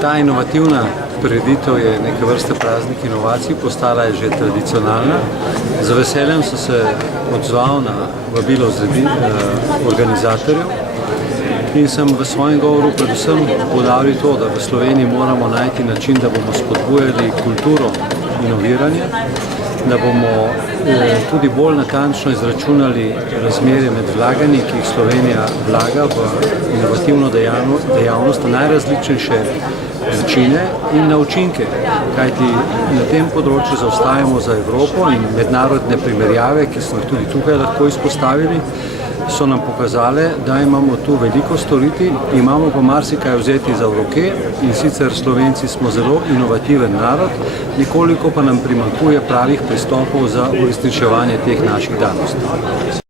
Ta inovativna prireditev je neke vrste praznik inovacij, postala je že tradicionalna. Z veseljem sem se odzval na vabilo organizatorjev in sem v svojem govoru predvsem poudaril to, da v Sloveniji moramo najti način, da bomo spodbujali kulturo inoviranja, da bomo tudi bolj natančno izračunali razmerje med vlaganji, ki jih Slovenija vlaga v inovativno dejavnost na najrazličnejše načine in na učinke, kajti na tem področju zaostajamo za Evropo in mednarodne primerjave, ki smo jih tudi tukaj lahko izpostavili, so nam pokazale, da imamo tu veliko storiti, imamo pa marsikaj vzeti za v roke in sicer Slovenci smo zelo inovativen narod, nekoliko pa nam primanjkuje pravih pristopov za uresničevanje teh naših danosti.